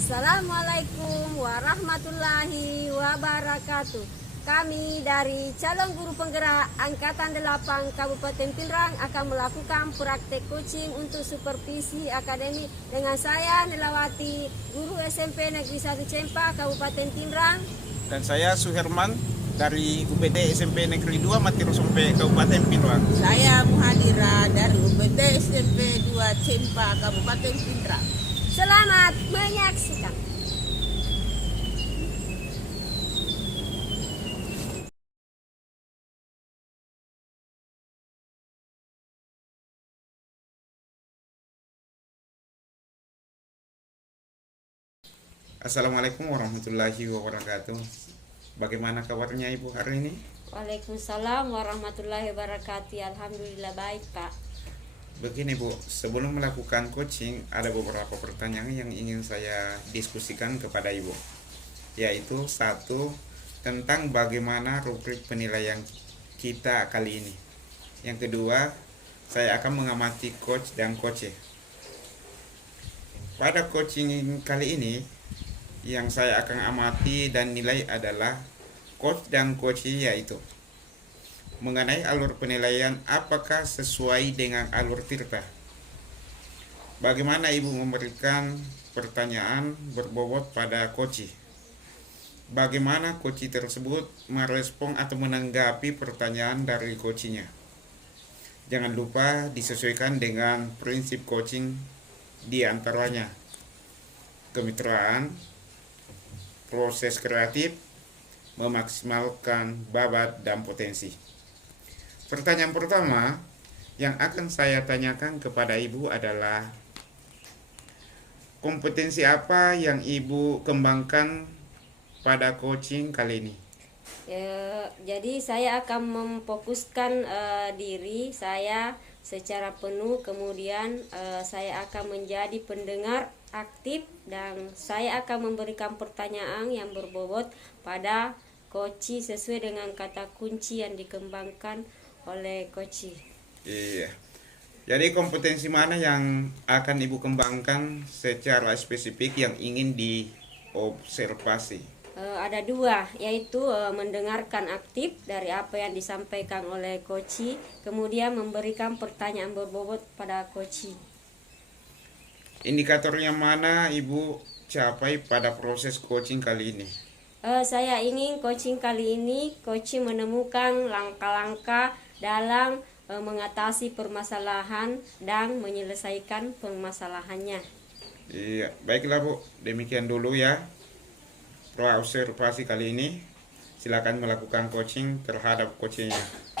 Assalamualaikum warahmatullahi wabarakatuh. Kami dari calon guru penggerak Angkatan 8 Kabupaten Pinrang akan melakukan praktek coaching untuk supervisi akademik dengan saya Nelawati, guru SMP Negeri 1 Cempa Kabupaten Pinrang. Dan saya Suherman dari UPD SMP Negeri 2 Matirosompe Kabupaten Pinrang. Saya Muhadira dari UPD SMP 2 Cempa Kabupaten Pinrang. Selamat menyaksikan. Assalamualaikum warahmatullahi wabarakatuh. Bagaimana kabarnya Ibu hari ini? Waalaikumsalam warahmatullahi wabarakatuh. Alhamdulillah baik, Pak. Begini Bu, sebelum melakukan coaching ada beberapa pertanyaan yang ingin saya diskusikan kepada Ibu. Yaitu satu, tentang bagaimana rubrik penilaian kita kali ini. Yang kedua, saya akan mengamati coach dan coach. Pada coaching kali ini yang saya akan amati dan nilai adalah coach dan coach, yaitu mengenai alur penilaian apakah sesuai dengan alur Tirta. Bagaimana Ibu memberikan pertanyaan berbobot pada coach. Bagaimana coach tersebut merespon atau menanggapi pertanyaan dari coachnya. Jangan lupa disesuaikan dengan prinsip coaching, di antaranya kemitraan, proses kreatif, memaksimalkan babat dan potensi. Pertanyaan pertama yang akan saya tanyakan kepada Ibu adalah kompetensi apa yang Ibu kembangkan pada coaching kali ini? Jadi saya akan memfokuskan diri saya secara penuh, kemudian saya akan menjadi pendengar aktif dan saya akan memberikan pertanyaan yang berbobot pada coach sesuai dengan kata kunci yang dikembangkan oleh coach. Iya. Jadi kompetensi mana yang akan Ibu kembangkan secara spesifik yang ingin diobservasi? Ada dua, yaitu mendengarkan aktif dari apa yang disampaikan oleh coach, kemudian memberikan pertanyaan berbobot pada coach. Indikator yang mana Ibu capai pada proses coaching kali ini? Saya ingin coaching kali ini coach menemukan langkah-langkah dalam mengatasi permasalahan dan menyelesaikan permasalahannya. Iya, baiklah Bu, demikian dulu ya observasi kali ini. Silakan melakukan coaching terhadap coachnya.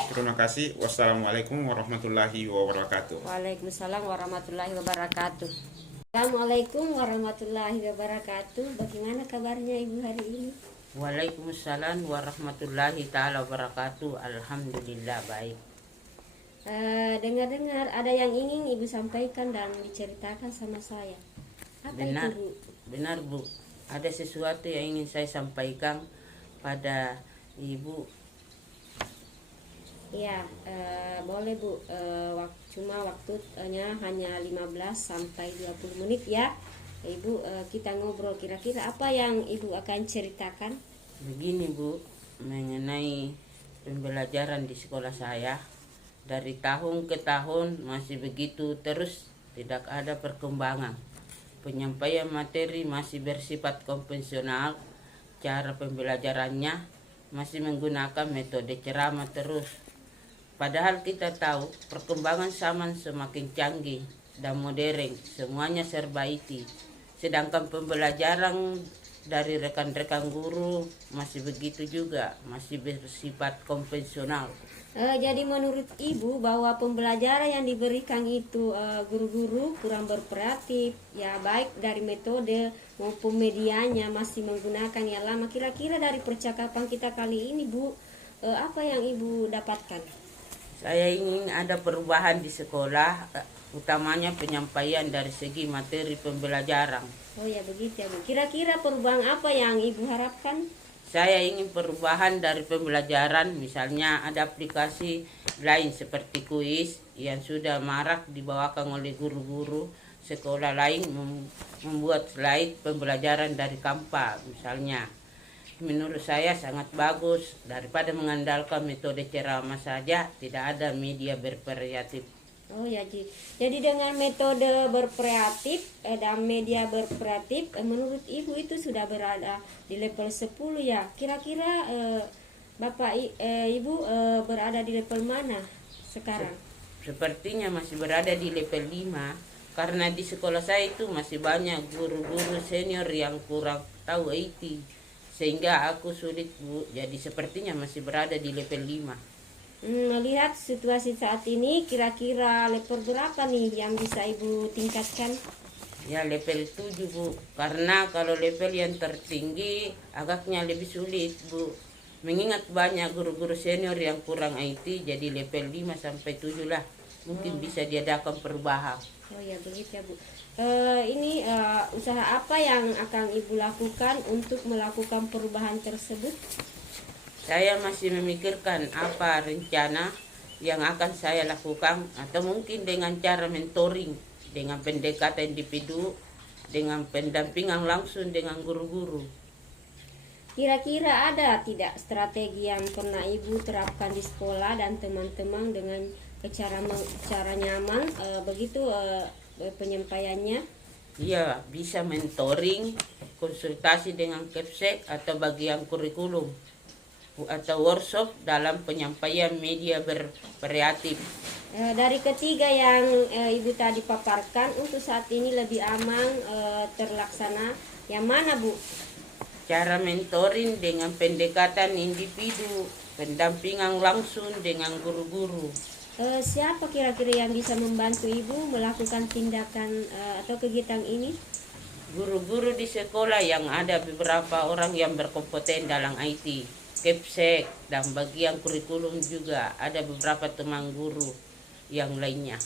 Terima kasih. Wassalamualaikum warahmatullahi wabarakatuh. Waalaikumsalam warahmatullahi wabarakatuh. Assalamualaikum warahmatullahi wabarakatuh. Bagaimana kabarnya Ibu hari ini? Waalaikumsalam warahmatullahi ta'ala wabarakatuh. Alhamdulillah baik. Dengar-dengar ada yang ingin Ibu sampaikan dan diceritakan sama saya. Apa Benar, itu, Bu? benar Bu. Ada sesuatu yang ingin saya sampaikan pada Ibu. Ya, boleh Bu. Cuma waktunya hanya 15 sampai 20 menit ya. Ibu, kita ngobrol kira-kira apa yang Ibu akan ceritakan? Begini Bu, mengenai pembelajaran di sekolah saya, dari tahun ke tahun masih begitu terus, tidak ada perkembangan. Penyampaian materi masih bersifat konvensional, cara pembelajarannya masih menggunakan metode ceramah terus. Padahal kita tahu perkembangan zaman semakin canggih dan modern, semuanya serba IT. Sedangkan pembelajaran dari rekan-rekan guru masih begitu juga, masih bersifat konvensional. Jadi menurut Ibu bahwa pembelajaran yang diberikan itu guru-guru kurang berkreatif, ya baik dari metode maupun medianya masih menggunakan yang lama. Kira-kira dari percakapan kita kali ini Bu, apa yang Ibu dapatkan? Saya ingin ada perubahan di sekolah, utamanya penyampaian dari segi materi pembelajaran. Oh ya begitu ya Bu. Kira-kira perubahan apa yang Ibu harapkan? Saya ingin perubahan dari pembelajaran, misalnya ada aplikasi lain seperti kuis yang sudah marak dibawakan oleh guru-guru sekolah lain, membuat slide pembelajaran dari Canva misalnya. Menurut saya sangat bagus daripada mengandalkan metode ceramah saja, tidak ada media bervariatif. Oh ya jadi dengan metode berkreatif dan media berkreatif, menurut Ibu itu sudah berada di level 10 ya. Kira-kira Bapak Ibu berada di level mana sekarang? Sepertinya masih berada di level 5, karena di sekolah saya itu masih banyak guru-guru senior yang kurang tahu IT, sehingga aku sulit Bu. Jadi sepertinya masih berada di level 5. Melihat situasi saat ini, kira-kira level berapa nih yang bisa Ibu tingkatkan? Ya level 7 Bu, karena kalau level yang tertinggi agaknya lebih sulit Bu. Mengingat banyak guru-guru senior yang kurang IT, jadi level 5 sampai 7 lah. Mungkin bisa diadakan perubahan. Oh ya begitu ya Bu. Ini usaha apa yang akan Ibu lakukan untuk melakukan perubahan tersebut? Saya masih memikirkan apa rencana yang akan saya lakukan, atau mungkin dengan cara mentoring, dengan pendekatan individu, dengan pendampingan langsung dengan guru-guru. Kira-kira ada tidak strategi yang pernah Ibu terapkan di sekolah dan teman-teman dengan cara nyaman begitu penyampaiannya? Iya, bisa mentoring, konsultasi dengan Kepsek atau bagian kurikulum, atau workshop dalam penyampaian media bervariatif. Dari ketiga yang Ibu tadi paparkan, untuk saat ini lebih aman terlaksana yang mana Bu? Cara mentoring dengan pendekatan individu, pendampingan langsung dengan guru-guru. Siapa kira-kira yang bisa membantu Ibu melakukan tindakan atau kegiatan ini? Guru-guru di sekolah yang ada beberapa orang yang berkompeten dalam IT, Kepsek, dan bagian kurikulum juga ada beberapa teman guru yang lainnya.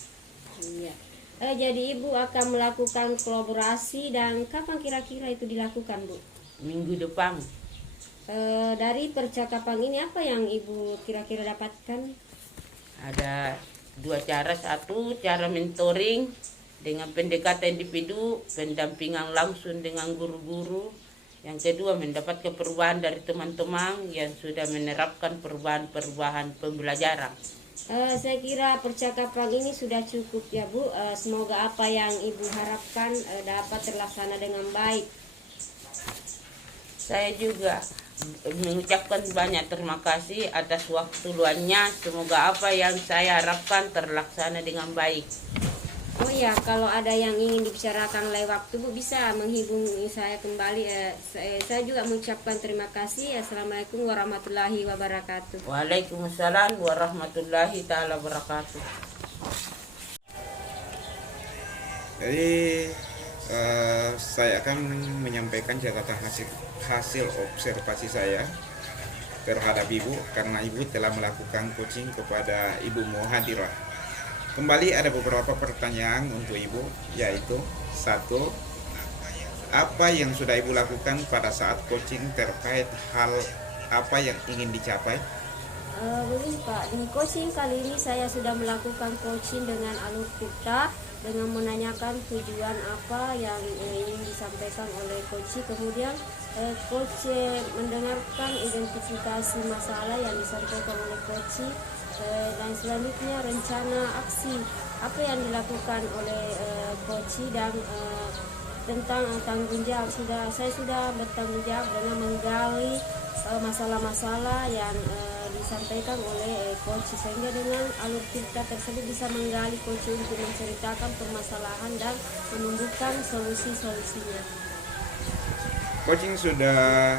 Iya. Jadi Ibu akan melakukan kolaborasi dan kapan kira-kira itu dilakukan Bu? Minggu depan. Dari percakapan ini apa yang Ibu kira-kira dapatkan? Ada dua cara, satu cara mentoring dengan pendekatan individu, pendampingan langsung dengan guru-guru. Yang kedua mendapatkan perubahan dari teman-teman yang sudah menerapkan perubahan-perubahan pembelajaran. Saya kira percakapan ini sudah cukup ya Bu. Semoga apa yang Ibu harapkan dapat terlaksana dengan baik. Saya juga mengucapkan banyak terima kasih atas waktu luangnya. Semoga apa yang saya harapkan terlaksana dengan baik. Oh ya, kalau ada yang ingin dibicarakan lain waktu Bu bisa menghubungi saya kembali. Saya juga mengucapkan terima kasih. Assalamualaikum warahmatullahi wabarakatuh. Waalaikumsalam warahmatullahi taala wabarakatuh. Jadi saya akan menyampaikan catatan hasil observasi saya terhadap Ibu, karena Ibu telah melakukan coaching kepada Ibu Muhadirah. Kembali ada beberapa pertanyaan untuk Ibu, yaitu satu, apa yang sudah Ibu lakukan pada saat coaching terkait hal apa yang ingin dicapai? Begini Pak, di coaching kali ini saya sudah melakukan coaching dengan alur kita dengan menanyakan tujuan apa yang ingin disampaikan oleh coach. Kemudian coach mendengarkan identifikasi masalah yang disampaikan oleh coach, dan selanjutnya rencana aksi apa yang dilakukan oleh coach, dan tentang tanggung jawab saya sudah bertanggung jawab dengan menggali masalah-masalah yang disampaikan oleh coach, sehingga dengan alur cerita tersebut bisa menggali coach untuk menceritakan permasalahan dan menumbuhkan solusi-solusinya. Coaching sudah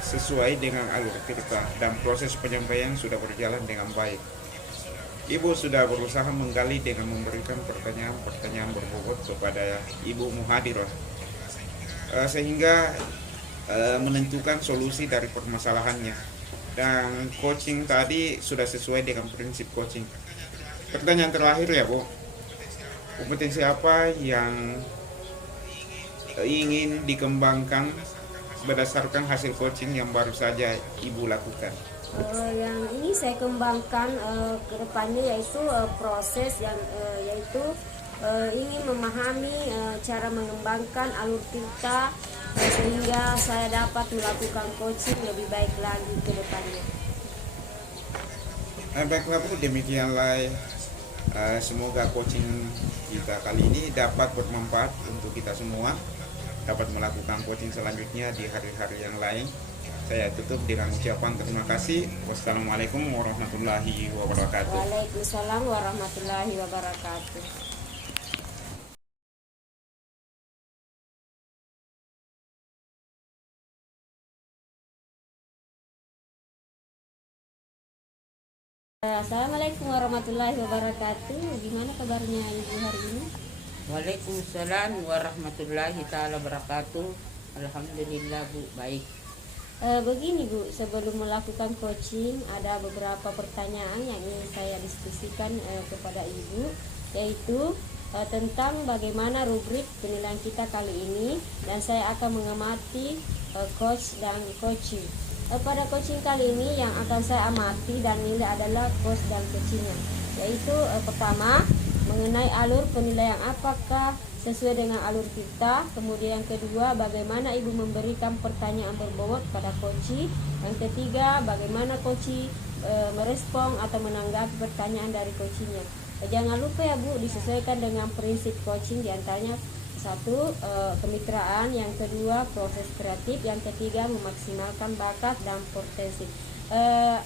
sesuai dengan alur cerita dan proses penyampaian sudah berjalan dengan baik. Ibu sudah berusaha menggali dengan memberikan pertanyaan-pertanyaan berbobot kepada Ibu Muhadirah, sehingga menentukan solusi dari permasalahannya. Dan coaching tadi sudah sesuai dengan prinsip coaching. Pertanyaan terakhir ya Bu, kompetensi apa yang ingin dikembangkan berdasarkan hasil coaching yang baru saja Ibu lakukan? Yang ini saya kembangkan ke depannya yaitu proses yang yaitu ingin memahami cara mengembangkan alur cerita sehingga saya dapat melakukan coaching lebih baik lagi ke depannya. Baiklah Bu, demikianlah semoga coaching kita kali ini dapat bermanfaat untuk kita semua, dapat melakukan coaching selanjutnya di hari-hari yang lain. Saya tutup dengan ucapan terima kasih. Wassalamualaikum warahmatullahi wabarakatuh. Waalaikumsalam warahmatullahi wabarakatuh. Assalamualaikum warahmatullahi wabarakatuh. Gimana kabarnya Ibu hari ini? Waalaikumsalam warahmatullahi ta'ala wabarakatuh. Alhamdulillah Bu, baik. Begini Bu, sebelum melakukan coaching ada beberapa pertanyaan yang ingin saya diskusikan kepada Ibu, yaitu tentang bagaimana rubrik penilaian kita kali ini, dan saya akan mengamati coach dan coaching. Pada coaching kali ini yang akan saya amati dan nilai adalah coach dan coachingnya, yaitu pertama mengenai alur penilaian apakah sesuai dengan alur kita. Kemudian yang kedua, bagaimana Ibu memberikan pertanyaan berbobot pada coach. Yang ketiga, bagaimana coach merespon atau menanggapi pertanyaan dari coachnya. Jangan lupa ya Bu, disesuaikan dengan prinsip coaching, diantaranya satu, kemitraan, yang kedua proses kreatif, yang ketiga memaksimalkan bakat dan potensi.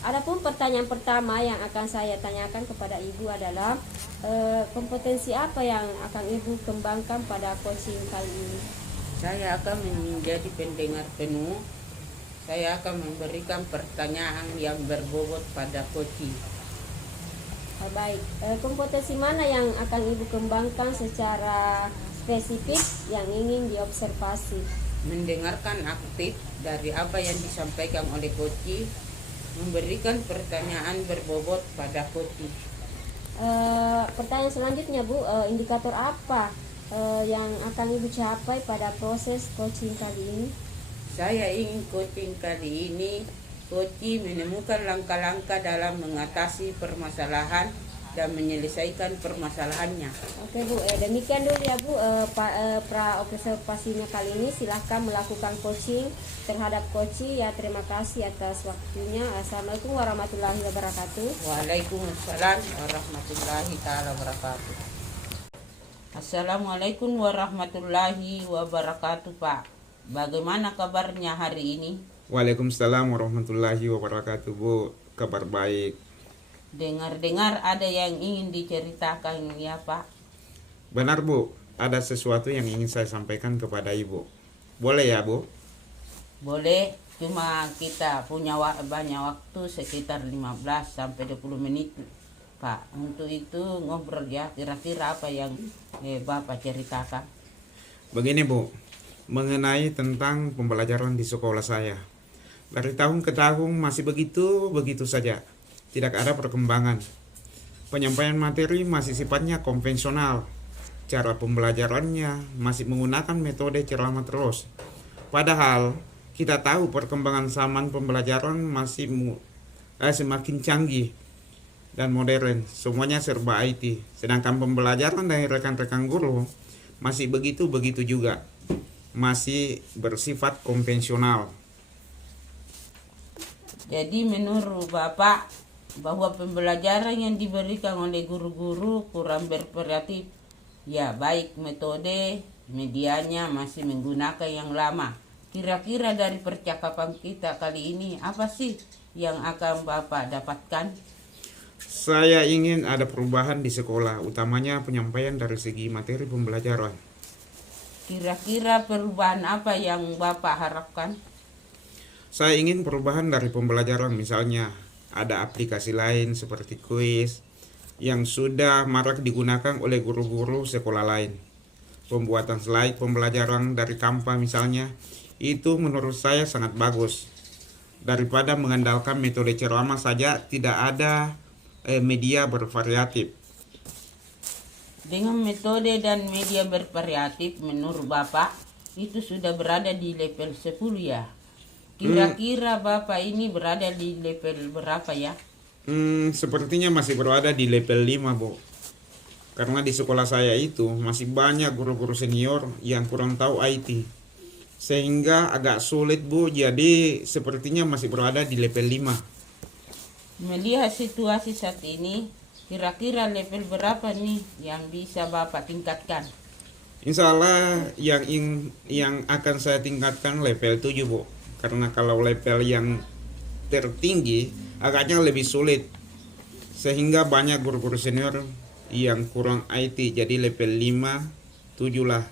Adapun pertanyaan pertama yang akan saya tanyakan kepada Ibu adalah kompetensi apa yang akan Ibu kembangkan pada coaching kali ini? Saya akan menjadi pendengar penuh. Saya akan memberikan pertanyaan yang berbobot pada coaching. Baik, kompetensi mana yang akan Ibu kembangkan secara spesifik yang ingin diobservasi? Mendengarkan aktif dari apa yang disampaikan oleh coach, memberikan pertanyaan berbobot pada coach. Pertanyaan selanjutnya Bu, indikator apa yang akan Ibu capai pada proses coaching kali ini? Saya ingin coaching kali ini coach menemukan langkah-langkah dalam mengatasi permasalahan dan menyelesaikan permasalahannya. Oke Bu, demikian dulu ya Bu pra observasinya kali ini. Silahkan melakukan coaching terhadap coach ya. Terima kasih atas waktunya. Assalamualaikum warahmatullahi wabarakatuh. Waalaikumsalam warahmatullahi ta'ala wabarakatuh. Assalamualaikum warahmatullahi wabarakatuh Pak. Bagaimana kabarnya hari ini? Waalaikumsalam warahmatullahi wabarakatuh Bu, kabar baik. Dengar-dengar ada yang ingin diceritakan ya Pak? Benar Bu, ada sesuatu yang ingin saya sampaikan kepada Ibu. Boleh ya Bu? Boleh, cuma kita punya banyak waktu sekitar 15 sampai 20 menit Pak. Untuk itu ngobrol ya, kira-kira apa yang Bapak ceritakan? Begini Bu, mengenai tentang pembelajaran di sekolah saya. Dari tahun ke tahun masih begitu saja. Tidak ada perkembangan. Penyampaian materi masih sifatnya konvensional. Cara pembelajarannya masih menggunakan metode ceramah terus. Padahal kita tahu perkembangan zaman pembelajaran masih semakin canggih dan modern, semuanya serba IT. Sedangkan pembelajaran dari rekan-rekan guru masih begitu juga, masih bersifat konvensional. Jadi menurut Bapak bahwa pembelajaran yang diberikan oleh guru-guru kurang bervariatif. Ya, baik metode, medianya masih menggunakan yang lama. Kira-kira dari percakapan kita kali ini, apa sih yang akan Bapak dapatkan? Saya ingin ada perubahan di sekolah, utamanya penyampaian dari segi materi pembelajaran. Kira-kira perubahan apa yang Bapak harapkan? Saya ingin perubahan dari pembelajaran, misalnya ada aplikasi lain seperti kuis yang sudah marak digunakan oleh guru-guru sekolah lain. Pembuatan slide pembelajaran dari Canva misalnya, itu menurut saya sangat bagus. Daripada mengandalkan metode ceramah saja, tidak ada media bervariatif. Dengan metode dan media bervariatif menurut Bapak itu sudah berada di level 10 ya. Kira-kira Bapak ini berada di level berapa ya? Sepertinya masih berada di level 5, Bu. Karena di sekolah saya itu masih banyak guru-guru senior yang kurang tahu IT. Sehingga agak sulit, Bu. Jadi sepertinya masih berada di level 5. Melihat situasi saat ini, kira-kira level berapa nih yang bisa Bapak tingkatkan? Insya Allah yang akan saya tingkatkan level 7, Bu. Karena kalau level yang tertinggi agaknya lebih sulit. Sehingga banyak guru-guru senior yang kurang IT. Jadi level 5, 7 lah.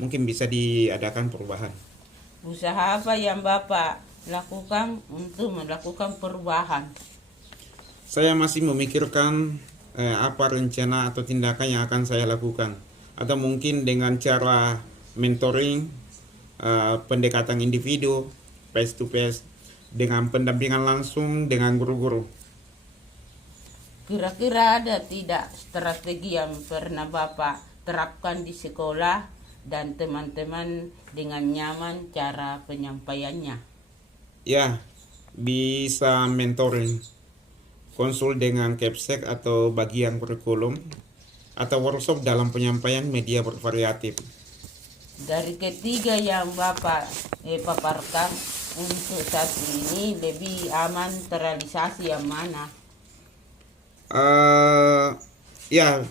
Mungkin bisa diadakan perubahan. Usaha apa yang Bapak lakukan untuk melakukan perubahan? Saya masih memikirkan apa rencana atau tindakan yang akan saya lakukan. Atau mungkin dengan cara mentoring, pendekatan individu, face to face, dengan pendampingan langsung dengan guru-guru. Kira-kira ada tidak strategi yang pernah Bapak terapkan di sekolah dan teman-teman dengan nyaman cara penyampaiannya? Ya, bisa mentoring, konsul dengan Kepsek atau bagian kurikulum, atau workshop dalam penyampaian media bervariatif. Dari ketiga yang Bapak paparkan, untuk saat ini lebih aman terrealisasi yang mana? Ya,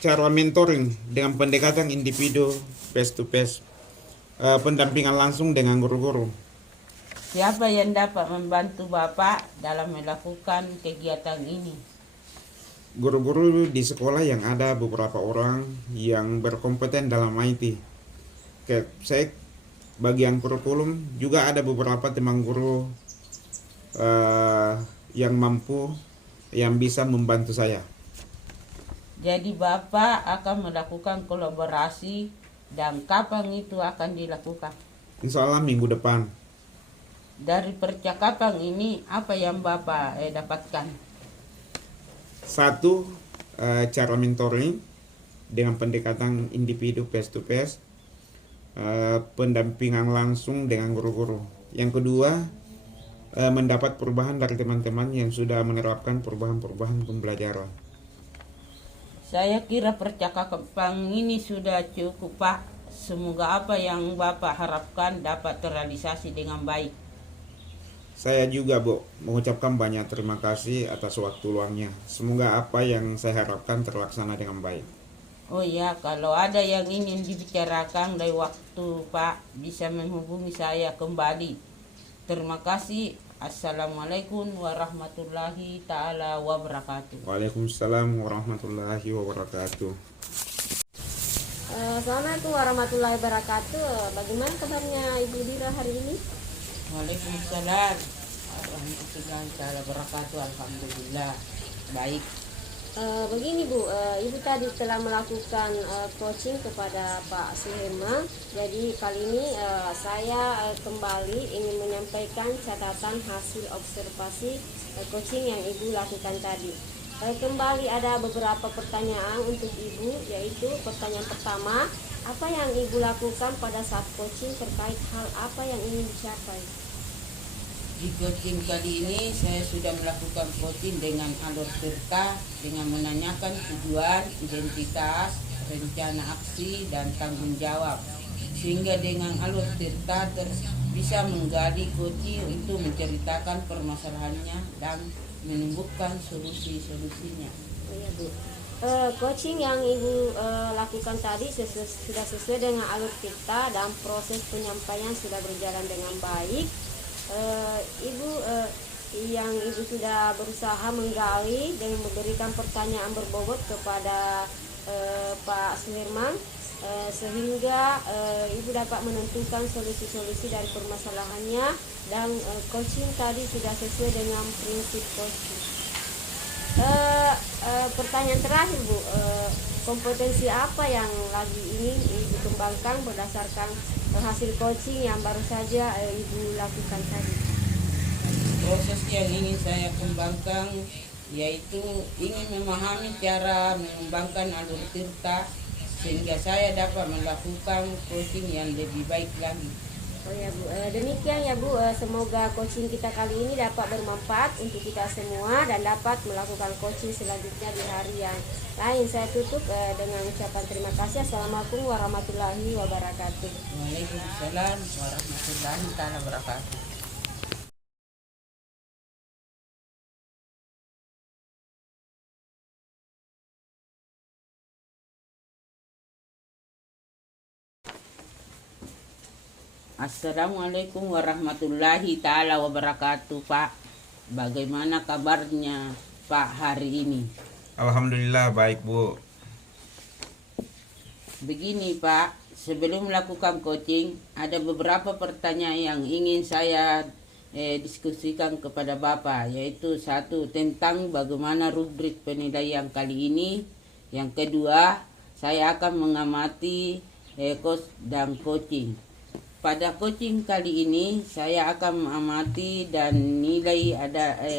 cara mentoring dengan pendekatan individu face to face, pendampingan langsung dengan guru-guru. Siapa yang dapat membantu Bapak dalam melakukan kegiatan ini? Guru-guru di sekolah yang ada beberapa orang yang berkompeten dalam IT. Kepsek, bagian kurikulum, juga ada beberapa teman guru yang mampu, yang bisa membantu saya. Jadi Bapak akan melakukan kolaborasi dan kapan itu akan dilakukan? Insya Allah minggu depan. Dari percakapan ini apa yang Bapak dapatkan? Satu, cara mentoring dengan pendekatan individu face to face, pendampingan langsung dengan guru-guru. Yang kedua, mendapat perubahan dari teman-teman yang sudah menerapkan perubahan-perubahan pembelajaran. Saya kira percakapan ini sudah cukup, Pak. Semoga apa yang Bapak harapkan dapat terrealisasi dengan baik. Saya juga, Bu, mengucapkan banyak terima kasih atas waktu luangnya. Semoga apa yang saya harapkan terlaksana dengan baik. Oh ya, kalau ada yang ingin dibicarakan dari waktu, Pak, bisa menghubungi saya kembali. Terima kasih. Assalamualaikum warahmatullahi ta'ala wabarakatuh. Waalaikumsalam warahmatullahi wabarakatuh. Assalamualaikum warahmatullahi wabarakatuh. Bagaimana kabarnya Ibu Dira hari ini? Waalaikumsalam warahmatullahi ta'ala wabarakatuh. Alhamdulillah, baik. Begini Bu, Ibu tadi telah melakukan coaching kepada Pak Suhema. Jadi kali ini saya kembali ingin menyampaikan catatan hasil observasi coaching yang Ibu lakukan tadi. Kembali ada beberapa pertanyaan untuk Ibu, yaitu pertanyaan pertama, apa yang Ibu lakukan pada saat coaching terkait hal apa yang ingin dicapai? Di coaching kali ini saya sudah melakukan coaching dengan alur tirta dengan menanyakan tujuan, identitas, rencana aksi, dan tanggung jawab. Sehingga dengan alur tirta bisa menggali coaching untuk menceritakan permasalahannya dan menumbuhkan solusi-solusinya. Oh ya Bu, coaching yang Ibu lakukan tadi sudah sesuai dengan alur kita dan proses penyampaian sudah berjalan dengan baik. Ibu yang Ibu sudah berusaha menggali dan memberikan pertanyaan berbobot kepada Pak Suherman, sehingga Ibu dapat menentukan solusi-solusi dari permasalahannya, dan coaching tadi sudah sesuai dengan prinsip coaching. Pertanyaan terakhir Bu, kompetensi apa yang lagi ingin Ibu kembangkan berdasarkan hasil coaching yang baru saja Ibu lakukan tadi? Proses yang ingin saya kembangkan yaitu ingin memahami cara mengembangkan alur tirta sehingga saya dapat melakukan coaching yang lebih baik lagi. Oh ya Bu, demikian ya Bu, semoga coaching kita kali ini dapat bermanfaat untuk kita semua dan dapat melakukan coaching selanjutnya di hari yang lain. Saya tutup dengan ucapan terima kasih. Assalamualaikum warahmatullahi wabarakatuh. Waalaikumsalam warahmatullahi wabarakatuh. Assalamualaikum warahmatullahi ta'ala wabarakatuh, Pak. Bagaimana kabarnya Pak hari ini? Alhamdulillah baik Bu. Begini Pak, sebelum melakukan coaching, ada beberapa pertanyaan yang ingin saya diskusikan kepada Bapak, yaitu satu, tentang bagaimana rubrik penilaian kali ini. Yang kedua, saya akan mengamati coach dan coaching. Pada coaching kali ini saya akan mengamati dan nilai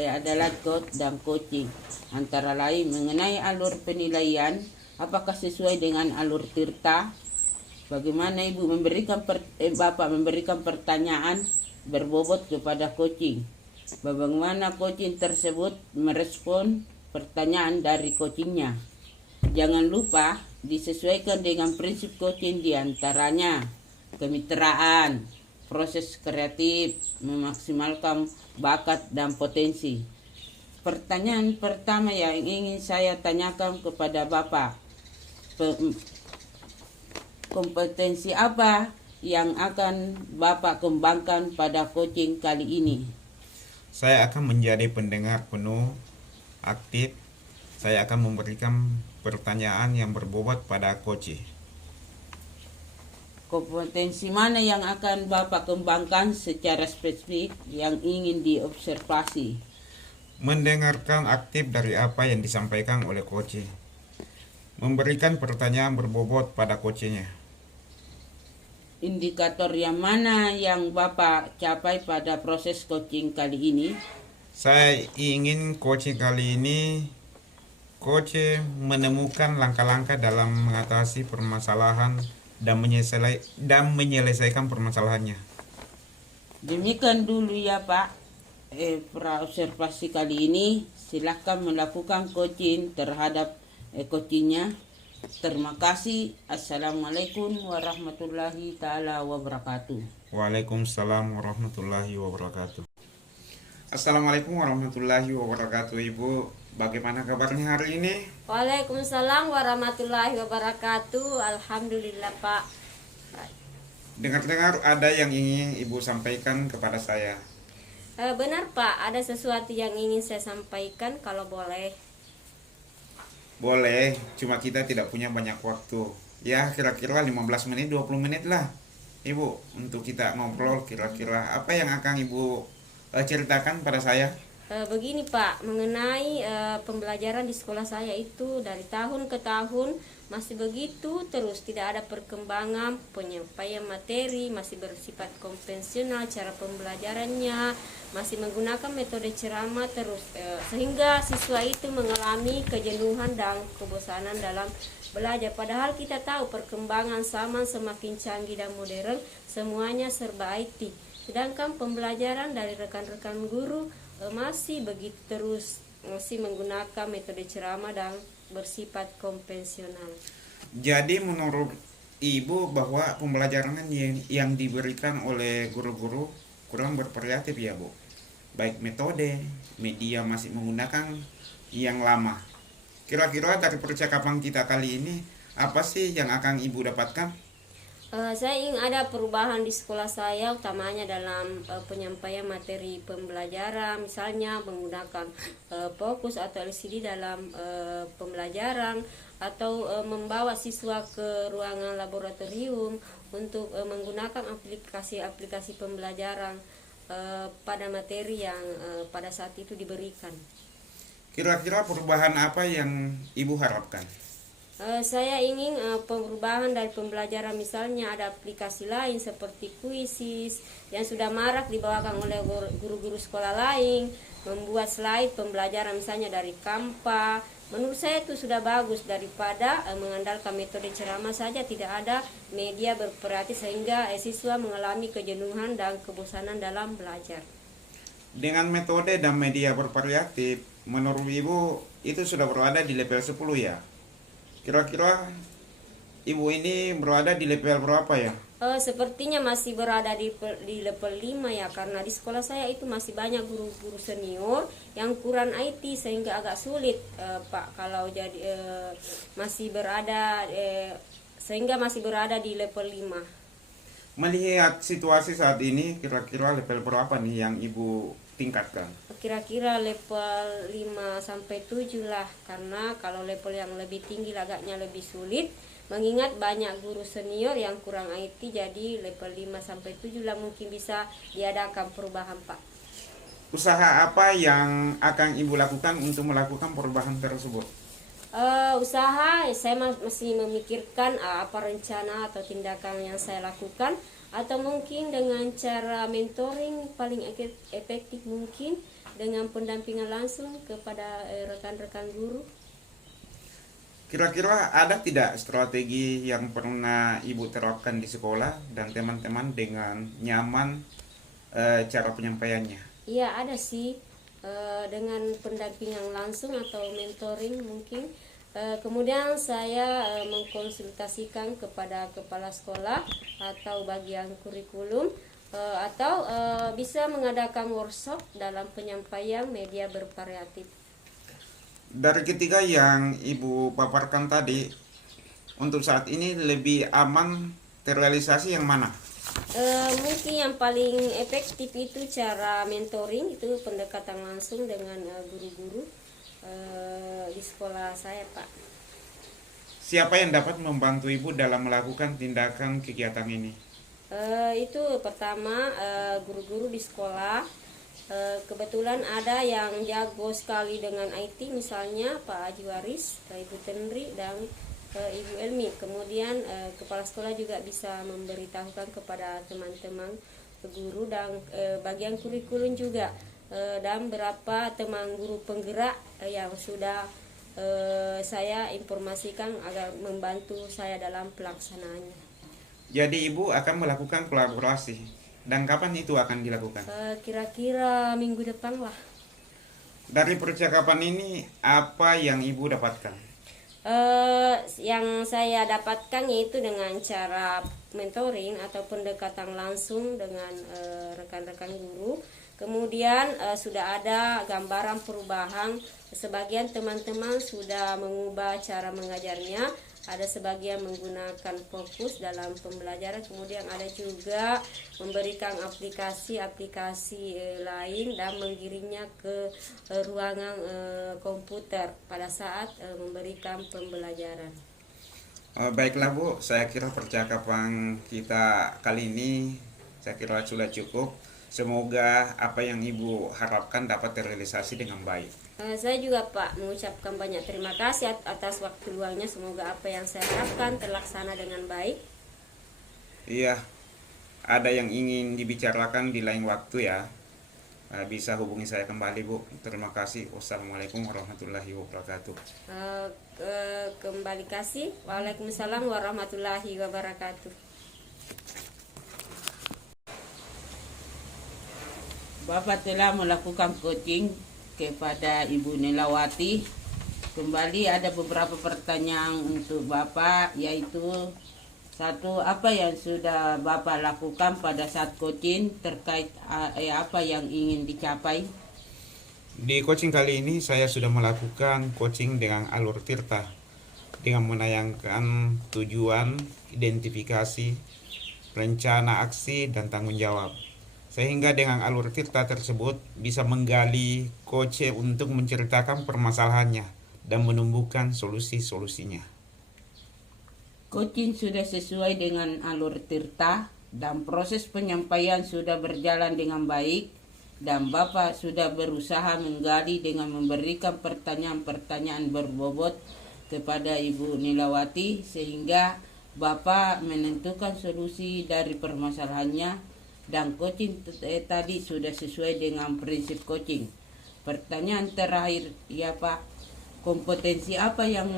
adalah coach dan coaching. Antara lain mengenai alur penilaian, apakah sesuai dengan alur tirta? Bagaimana Ibu Bapak memberikan pertanyaan berbobot kepada coaching? Bagaimana coaching tersebut merespon pertanyaan dari coachingnya? Jangan lupa disesuaikan dengan prinsip coaching, diantaranya kemitraan, proses kreatif, memaksimalkan bakat dan potensi. Pertanyaan pertama yang ingin saya tanyakan kepada Bapak, kompetensi apa yang akan Bapak kembangkan pada coaching kali ini? Saya akan menjadi pendengar penuh, aktif. Saya akan memberikan pertanyaan yang berbobot pada coach. Kompetensi mana yang akan Bapak kembangkan secara spesifik yang ingin diobservasi? Mendengarkan aktif dari apa yang disampaikan oleh coach. Memberikan pertanyaan berbobot pada coachnya. Indikator yang mana yang Bapak capai pada proses coaching kali ini? Saya ingin coaching kali ini coach menemukan langkah-langkah dalam mengatasi permasalahan dan menyelesaikan permasalahannya. Demikian dulu ya Pak, observasi kali ini. Silahkan melakukan coaching terhadap coachingnya. Terima kasih. Assalamualaikum warahmatullahi ta'ala wabarakatuh. Waalaikumsalam warahmatullahi wabarakatuh. Assalamualaikum warahmatullahi wabarakatuh. Ibu, bagaimana kabarnya hari ini? Waalaikumsalam warahmatullahi wabarakatuh. Alhamdulillah Pak. Dengar-dengar ada yang ingin Ibu sampaikan kepada saya. Benar Pak, ada sesuatu yang ingin saya sampaikan kalau boleh. Boleh, cuma kita tidak punya banyak waktu. Ya kira-kira 15 menit, 20 menit lah Ibu, untuk kita ngobrol kira-kira apa yang akan Ibu ceritakan pada saya. Begini Pak, mengenai pembelajaran di sekolah saya itu dari tahun ke tahun masih begitu terus, tidak ada perkembangan, penyampaian materi masih bersifat konvensional cara pembelajarannya, masih menggunakan metode ceramah terus, sehingga siswa itu mengalami kejenuhan dan kebosanan dalam belajar. Padahal kita tahu perkembangan zaman semakin canggih dan modern, semuanya serba IT. Sedangkan pembelajaran dari rekan-rekan guru masih begitu terus, masih menggunakan metode ceramah dan bersifat konvensional. Jadi menurut Ibu bahwa pembelajaran yang diberikan oleh guru-guru kurang bervariatif ya Bu? Baik metode, media masih menggunakan yang lama. Kira-kira dari percakapan kita kali ini, apa sih yang akan Ibu dapatkan? Saya ingin ada perubahan di sekolah saya, utamanya dalam penyampaian materi pembelajaran, misalnya menggunakan fokus atau LCD dalam pembelajaran, atau membawa siswa ke ruangan laboratorium untuk menggunakan aplikasi-aplikasi pembelajaran pada materi yang pada saat itu diberikan. Kira-kira perubahan apa yang Ibu harapkan? Saya ingin perubahan dari pembelajaran, misalnya ada aplikasi lain seperti Quizzes yang sudah marak dibawakan oleh guru-guru sekolah lain, membuat slide pembelajaran misalnya dari Canva. Menurut saya itu sudah bagus daripada mengandalkan metode ceramah saja, tidak ada media bervariatif sehingga siswa mengalami kejenuhan dan kebosanan dalam belajar. Dengan metode dan media bervariatif, menurut Ibu itu sudah berada di level 10 ya? Kira-kira Ibu ini berada di level berapa ya? Sepertinya masih berada di level 5 ya, karena di sekolah saya itu masih banyak guru-guru senior yang kurang IT sehingga agak sulit Pak kalau jadi masih berada sehingga masih berada di level 5. Melihat situasi saat ini, kira-kira level berapa nih yang Ibu tingkatkan? Kira-kira level 5 sampai 7 lah, karena kalau level yang lebih tinggi agaknya lebih sulit mengingat banyak guru senior yang kurang IT. Jadi level 5 sampai 7 lah mungkin bisa diadakan perubahan Pak. Usaha apa yang akan Ibu lakukan untuk melakukan perubahan tersebut? Usaha saya masih memikirkan apa rencana atau tindakan yang saya lakukan, atau mungkin dengan cara mentoring paling efektif mungkin dengan pendampingan langsung kepada rekan-rekan guru. Kira-kira ada tidak strategi yang pernah Ibu terapkan di sekolah dan teman-teman dengan nyaman cara penyampaiannya? Iya ada sih, dengan pendampingan langsung atau mentoring mungkin. Kemudian saya mengkonsultasikan kepada kepala sekolah atau bagian kurikulum, atau bisa mengadakan workshop dalam penyampaian media bervariatif. Dari ketiga yang Ibu paparkan tadi, untuk saat ini lebih aman terrealisasi yang mana? Mungkin yang paling efektif itu cara mentoring, itu pendekatan langsung dengan guru-guru di sekolah saya Pak. Siapa yang dapat membantu Ibu dalam melakukan tindakan kegiatan ini? Itu pertama guru-guru di sekolah. Kebetulan ada yang jago sekali dengan IT, misalnya Pak Haji Waris, Ibu Tenri, dan Ibu Elmi. Kemudian kepala sekolah juga bisa memberitahukan kepada teman-teman guru dan bagian kurikulum juga, dan beberapa teman guru penggerak yang sudah saya informasikan agar membantu saya dalam pelaksanaannya. Jadi Ibu akan melakukan kolaborasi. Dan kapan itu akan dilakukan? Kira-kira minggu depan lah. Dari percakapan ini, apa yang Ibu dapatkan? Yang saya dapatkan yaitu dengan cara mentoring atau pendekatan langsung dengan rekan-rekan guru. Kemudian sudah ada gambaran perubahan. Sebagian teman-teman sudah mengubah cara mengajarnya, ada sebagian menggunakan fokus dalam pembelajaran, kemudian ada juga memberikan aplikasi-aplikasi lain dan menggiringnya ke ruangan komputer pada saat memberikan pembelajaran. Baiklah Bu, saya kira percakapan kita kali ini saya kira sudah cukup. Semoga apa yang Ibu harapkan dapat terrealisasi dengan baik. Saya juga Pak mengucapkan banyak terima kasih atas waktu luangnya. Semoga apa yang saya harapkan terlaksana dengan baik. Iya, ada yang ingin dibicarakan di lain waktu ya. bisa hubungi saya kembali Bu. Terima kasih. Wassalamualaikum warahmatullahi wabarakatuh. Kembali kasih. Waalaikumsalam warahmatullahi wabarakatuh. Bapak telah melakukan coaching kepada Ibu Nilawati. Kembali ada beberapa pertanyaan untuk Bapak, yaitu satu, apa yang sudah Bapak lakukan pada saat coaching terkait apa yang ingin dicapai? Di coaching kali ini saya sudah melakukan coaching dengan alur tirta dengan menayangkan tujuan, identifikasi, rencana aksi, dan tanggung jawab. Sehingga dengan alur tirta tersebut bisa menggali coach untuk menceritakan permasalahannya dan menumbuhkan solusi-solusinya. Coaching sudah sesuai dengan alur tirta dan proses penyampaian sudah berjalan dengan baik, dan Bapak sudah berusaha menggali dengan memberikan pertanyaan-pertanyaan berbobot kepada Ibu Nilawati sehingga Bapak menentukan solusi dari permasalahannya, dan coaching tadi sudah sesuai dengan prinsip coaching. Pertanyaan terakhir ya Pak, kompetensi apa yang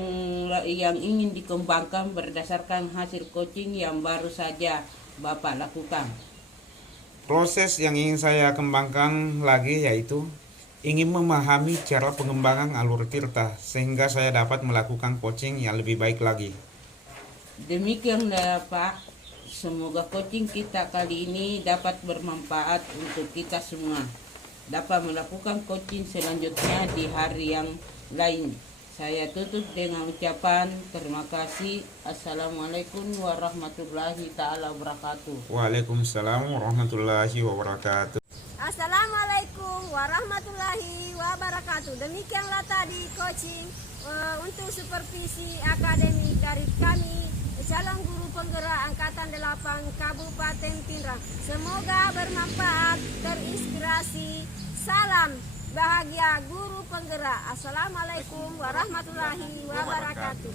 ingin dikembangkan berdasarkan hasil coaching yang baru saja Bapak lakukan? Proses yang ingin saya kembangkan lagi yaitu ingin memahami cara pengembangan alur tirta sehingga saya dapat melakukan coaching yang lebih baik lagi. Demikian Pak, semoga coaching kita kali ini dapat bermanfaat untuk kita semua. Dapat melakukan coaching selanjutnya di hari yang lain. Saya tutup dengan ucapan terima kasih. Assalamualaikum warahmatullahi ta'ala wabarakatuh. Waalaikumsalam warahmatullahi wabarakatuh. Assalamualaikum warahmatullahi wabarakatuh. Demikianlah tadi coaching untuk supervisi akademik dari kami, calon guru penggerak Angkatan 8 Kabupaten Pindrang. Semoga bermanfaat, terinspirasi. Salam bahagia guru penggerak. Assalamualaikum warahmatullahi wabarakatuh.